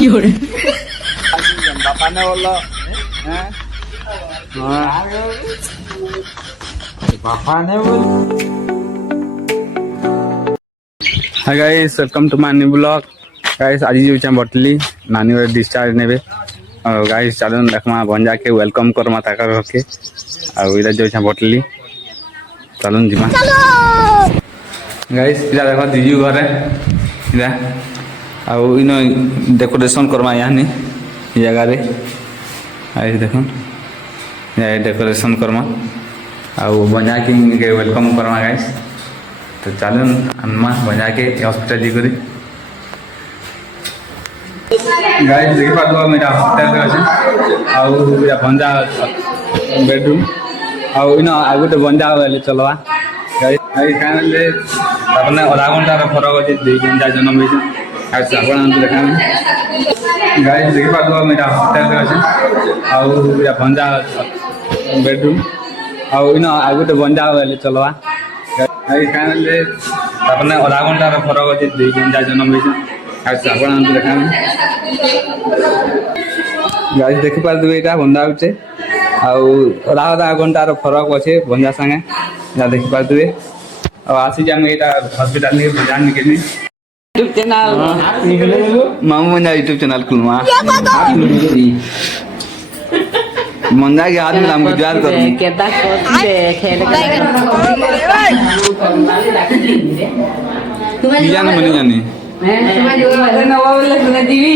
बापा ने बोलो बापा ने बोल। Hi guys, welcome to my new blog. Guys आज जो बटली नानी वाले डिस्चार्ज नेबे और गाइस चलो देखमा भंजा के वेलकम करमा ताका के और इधर जो बटली चलो जिमा गाइस इधर देखो दीजू घरे इधर और इनो डेकोरेशन करमा यानी जगह रे आई देखो ये डेकोरेशन करमा और भंजा के वेलकम करमा गाइस। तो चलो अम्मा बजा के हॉस्पिटल जी करी गाइस देखि पातो मेरा हॉस्पिटल रे आ मेरा भंजा बेडरूम आ इनो आगु तो भंजा वाले चलवा गाइस कान ले अपने आधा घंटा रे फरक अछि दुई भंजा जन्म होइछ आ साबण देखा गाइस देखि पातो मेरा हॉस्पिटल रे आ मेरा भंजा बेडरूम आ इनो आगु तो भंजा वाले चलवा कान ले अपने आधा घंटा रे फरक अछि दुई भंजा जन्म होइछ आ साबण देखा गाइस देखि पारदे एटा भंडा होचे आ आधा घंटा रे फरक अछि भंजा संगे या देखि पारदे और आसी जाम एटा हॉस्पिटल ने बजान निकली यूट्यूब चैनल मामू मंजा यूट्यूब चैनल खुलवा मंजा के हाथ में नाम गुजार कर केदा को खेल तुम्हारी जान मनी जानी मैं जो नवावला सुना दीवी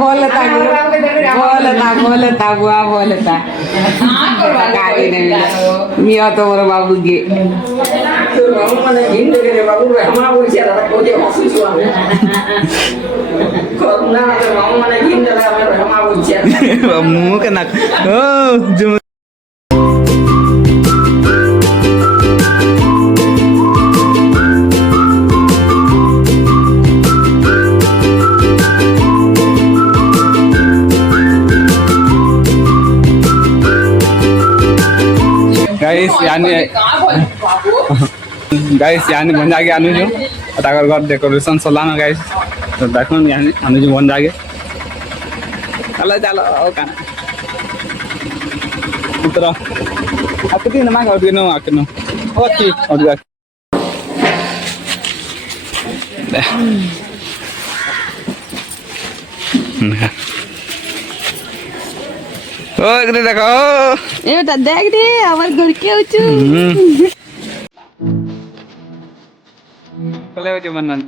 बोलता बुआ बोलता गाड़ी नहीं मिया तो मोर बाबू के तो माने हिंद के बाबू हमारा बोलछे दादा को जे हंसी छुआ कोना तो मामा माने हिंद ला हमारा बोलछे मुंह के ना ओ गाइस यानी भंजा के आनु जो ताकर घर डेकोरेशन सलाना गाइस तो देखो यानी आनु जो भंजा के चलो चलो ओ काना उतरा आकती न मांग और नो आकनो ओके और जा ओ एकरे देखो ए बेटा देख दे हमर घर के उचू कले हो मनन